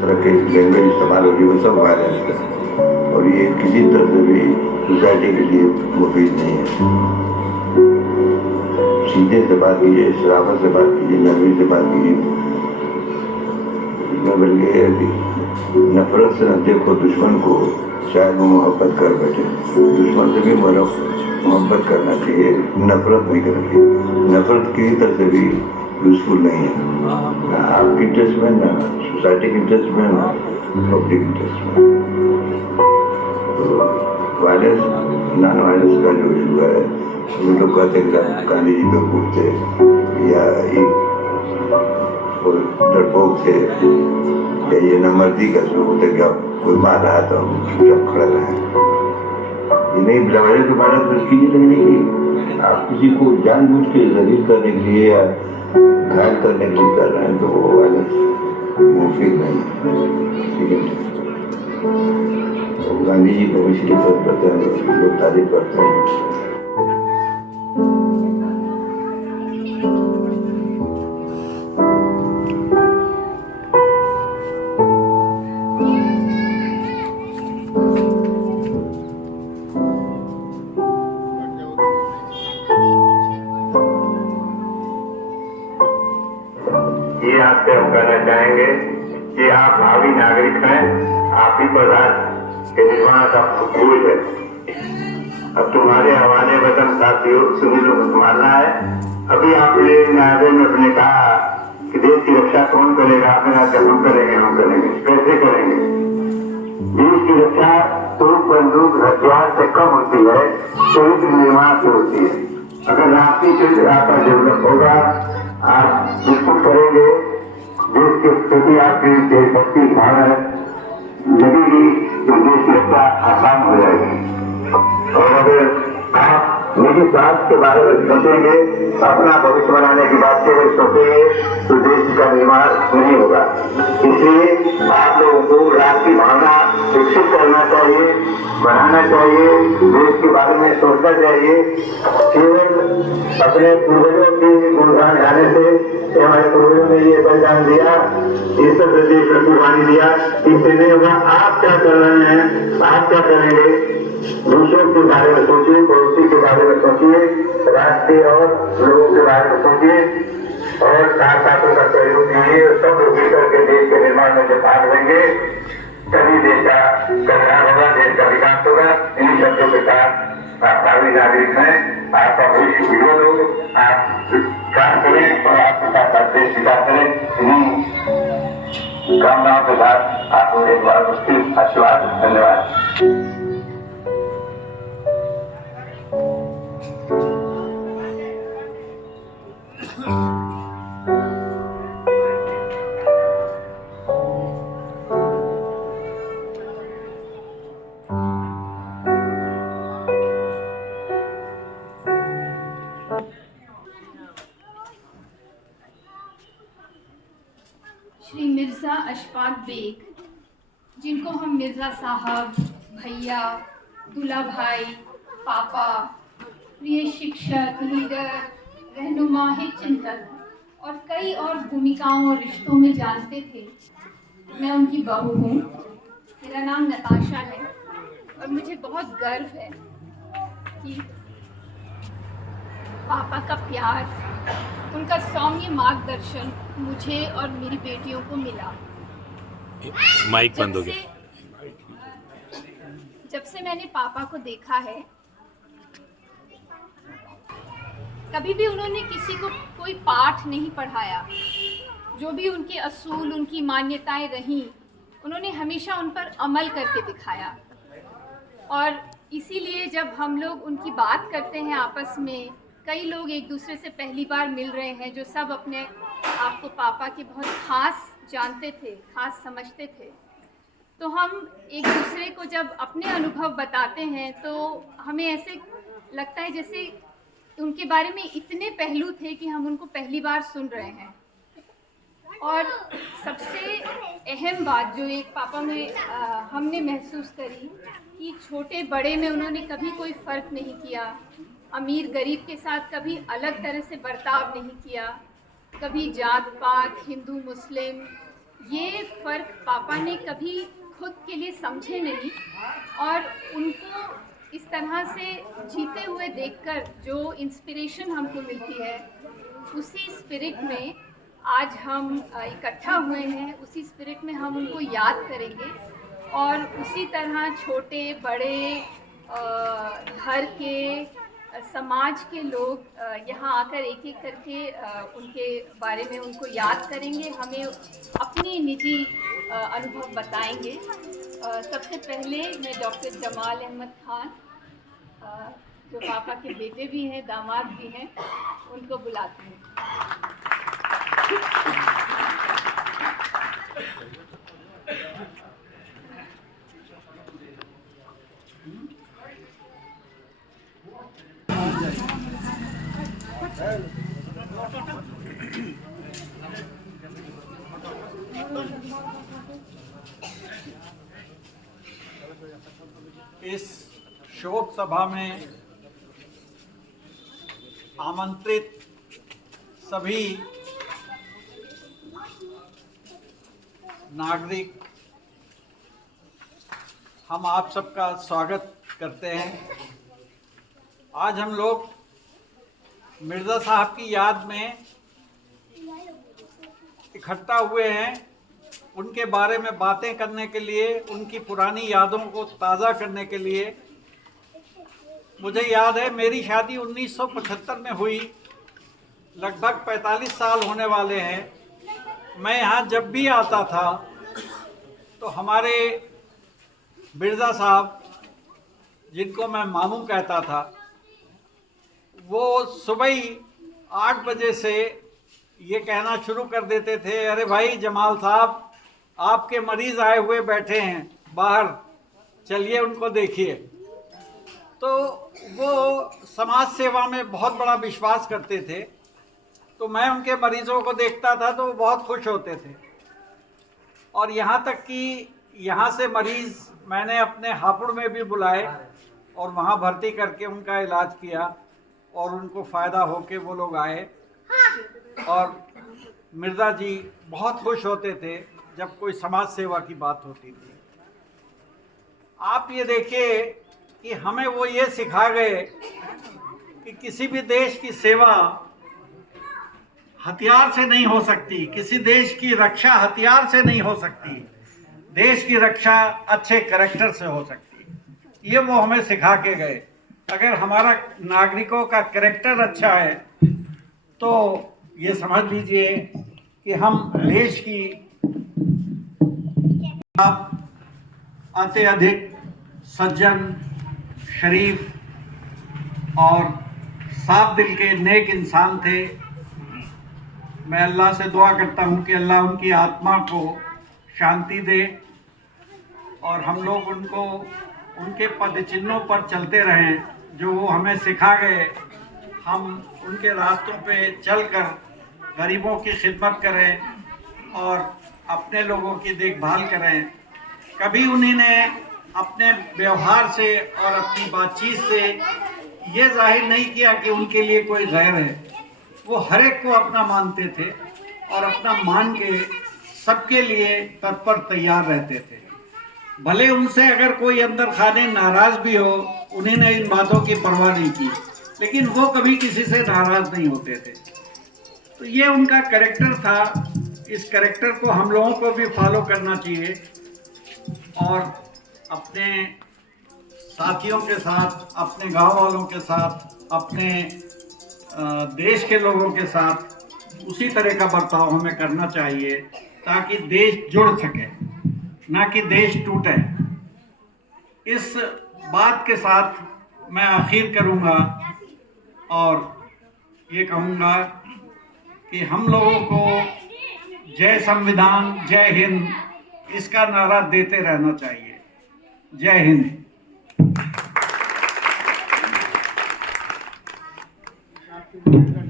तरह के लैंग्वेज इस्तेमाल हो रही है वो सब वायलेंस का, और ये किसी तरह से भी सोसाइटी के लिए मुफीद नहीं है। सीधे से बात कीजिए, शराफत से बात कीजिए, नरमी से बात कीजिए। इसमें बल्कि है कि नफरत से न देखो दुश्मन को, शायद वो मोहब्बत कर बैठे। दुश्मन से भी मोहब्बत करना चाहिए, नफरत नहीं करनी चाहिए। नफरत किसी तरह से भी यूजफुल नहीं है, ना आपके इंटरेस्ट में, ना सोसाइटी के इंटरेस्ट में, ना पब्लिक इंटरेस्ट में। तो वायलेंस, नॉन वायलेंस का जो इशू है, वो लोग कहते हैं कि गांधी जी बेवकूफ थे या डरपोक थे, या ये नमर्दी का शुरू होते कि आप कोई मार रहा था चुपचाप खड़े रहे। ये नहीं, बिलावजह के बारे में कीजिए, लेकिन कि आप किसी को जानबूझ के जलील करने के लिए या घायल करने के लिए कर रहे हैं, तो वो वायलेंस मुफीद नहीं है। तो गांधी जी को इसलिए करते हैं, लोग तारीफ करते हैं। ये आपसे हम कहना चाहेंगे कि आप भावी नागरिक हैं, आप ही पर राष्ट्र के निर्माण का बोझ है। अब तुम्हारे हवाले वतन साथियों सुनील को संभालना है। अभी आपने न्यायालय में अपने कहा कि देश की रक्षा कौन करेगा, आपने कहा हम करेंगे, हम करेंगे। कैसे करेंगे? देश की रक्षा तोप बंदूक हथियार से कम होती है, चरित्र निर्माण से होती है। अगर राष्ट्रीय चरित्र आपका डेवलप होगा, आप बिल्कुल करेंगे, देश के प्रति आपकी देशभक्ति भावना लगेगी, तो देश की रक्षा आसान हो जाएगी। और अगर आप निजी स्वार्थ के बारे में सोचेंगे, अपना भविष्य बनाने की बात केवल सोचेंगे, तो देश का निर्माण नहीं होगा। इसलिए आप लोगों को राष्ट्रीय भावना विकसित करना चाहिए, बढ़ाना चाहिए, देश के बारे में सोचना चाहिए। केवल अपने पूर्वजों के गुणगान गाने से हमारे पूर्वजों ने ये बलिदान दिया, इस तरह देश में कुर्बानी दिया, इससे नहीं होगा। आप क्या कर रहे हैं, आप क्या करेंगे? दूसरों के बारे में सोचिए, पड़ोसी के बारे में सोचिए, राष्ट्रीय और लोगों के बारे में सोचिए, और साथ साथ उनका सहयोग कीजिए। सब लोग मिलकर के देश के निर्माण में जब भाग लेंगे, तभी देश का कल्याण होगा, देश का विकास होगा। इन शब्दों के साथ आप भावी नागरिक हैं, आपका भविष्य उज्जवल हो, आप काम करें और आपके साथ साथ देश विकास करें। इन्हीं कामनाओं के साथ आपको एक बार उसकी आशीर्वाद। धन्यवाद। श्री मिर्ज़ा अशफाक बेग, जिनको हम मिर्ज़ा साहब, भैया, दूल्हा भाई, पापा, प्रिय शिक्षक, लीडर, रहनुमा, हित चिंतक और कई और भूमिकाओं और रिश्तों में जानते थे, मैं उनकी बहू हूँ। मेरा नाम नताशा है और मुझे बहुत गर्व है कि पापा का प्यार, उनका सौम्य मार्गदर्शन मुझे और मेरी बेटियों को मिला। माइक बंद हो गया। जब से मैंने पापा को देखा है, कभी भी उन्होंने किसी को कोई पाठ नहीं पढ़ाया। जो भी उनके असूल, उनकी मान्यताएं रहीं, उन्होंने हमेशा उन पर अमल करके दिखाया। और इसीलिए जब हम लोग उनकी बात करते हैं आपस में, कई लोग एक दूसरे से पहली बार मिल रहे हैं जो सब अपने आप को पापा के बहुत ख़ास जानते थे, ख़ास समझते थे, तो हम एक दूसरे को जब अपने अनुभव बताते हैं तो हमें ऐसे लगता है जैसे उनके बारे में इतने पहलू थे कि हम उनको पहली बार सुन रहे हैं। और सबसे अहम बात जो एक पापा में हमने महसूस करी कि छोटे बड़े में उन्होंने कभी कोई फ़र्क नहीं किया, अमीर गरीब के साथ कभी अलग तरह से बर्ताव नहीं किया, कभी जात पात, हिंदू मुस्लिम, ये फ़र्क पापा ने कभी खुद के लिए समझे नहीं, और उनको इस तरह से जीते हुए देखकर जो इंस्पिरेशन हमको मिलती है, उसी स्पिरिट में आज हम इकट्ठा हुए हैं। उसी स्पिरिट में हम उनको याद करेंगे, और उसी तरह छोटे बड़े घर के, समाज के लोग यहाँ आकर एक एक करके उनके बारे में उनको याद करेंगे, हमें अपनी निजी अनुभव बताएंगे। सबसे पहले मैं डॉक्टर जमाल अहमद खान, जो पापा के बेटे भी हैं, दामाद भी हैं, उनको बुलाती हूँ। इस शोक सभा में आमंत्रित सभी नागरिक, हम आप सबका स्वागत करते हैं। आज हम लोग मिर्ज़ा साहब की याद में इकट्ठा हुए हैं, उनके बारे में बातें करने के लिए, उनकी पुरानी यादों को ताज़ा करने के लिए। मुझे याद है मेरी शादी 1975 में हुई, लगभग 45 साल होने वाले हैं। मैं यहाँ जब भी आता था तो हमारे मिर्ज़ा साहब, जिनको मैं मामू कहता था, वो सुबह ही 8 बजे से ये कहना शुरू कर देते थे, अरे भाई जमाल साहब, आपके मरीज़ आए हुए बैठे हैं बाहर, चलिए उनको देखिए। तो वो समाज सेवा में बहुत बड़ा विश्वास करते थे, तो मैं उनके मरीज़ों को देखता था तो वो बहुत खुश होते थे। और यहाँ तक कि यहाँ से मरीज़ मैंने अपने हापुड़ में भी बुलाए और वहाँ भर्ती करके उनका इलाज किया, और उनको फ़ायदा होके वो लोग आए। और मिर्ज़ा जी बहुत खुश होते थे जब कोई समाज सेवा की बात होती थी। आप ये देखिए कि हमें वो ये सिखा गए कि किसी भी देश की सेवा हथियार से नहीं हो सकती, किसी देश की रक्षा हथियार से नहीं हो सकती, देश की रक्षा अच्छे कैरेक्टर से हो सकती। ये वो हमें सिखा के गए। अगर हमारा नागरिकों का कैरेक्टर अच्छा है तो ये समझ लीजिए कि हम देश की अत्यधिक सज्जन, शरीफ और साफ दिल के नेक इंसान थे। मैं अल्लाह से दुआ करता हूँ कि अल्लाह उनकी आत्मा को शांति दे, और हम लोग उनको उनके पद चिन्हों पर चलते रहें जो वो हमें सिखा गए। हम उनके रास्तों पे चलकर गरीबों की खिदमत करें और अपने लोगों की देखभाल करें। कभी उन्होंने अपने व्यवहार से और अपनी बातचीत से ये जाहिर नहीं किया कि उनके लिए कोई गैर है। वो हर एक को अपना मानते थे और अपना मान के सबके लिए तत्पर तैयार रहते थे। भले उनसे अगर कोई अंदर खाने नाराज़ भी हो, उन्होंने इन बातों की परवाह नहीं की, लेकिन वो कभी किसी से नाराज़ नहीं होते थे। तो ये उनका कैरेक्टर था। इस कैरेक्टर को हम लोगों को भी फॉलो करना चाहिए, और अपने साथियों के साथ, अपने गांव वालों के साथ, अपने देश के लोगों के साथ उसी तरह का बर्ताव हमें करना चाहिए, ताकि देश जुड़ सके, ना कि देश टूटे। इस बात के साथ मैं आखिर करूंगा और ये कहूँगा कि हम लोगों को जय संविधान, जय हिंद, इसका नारा देते रहना चाहिए। जय हिंद।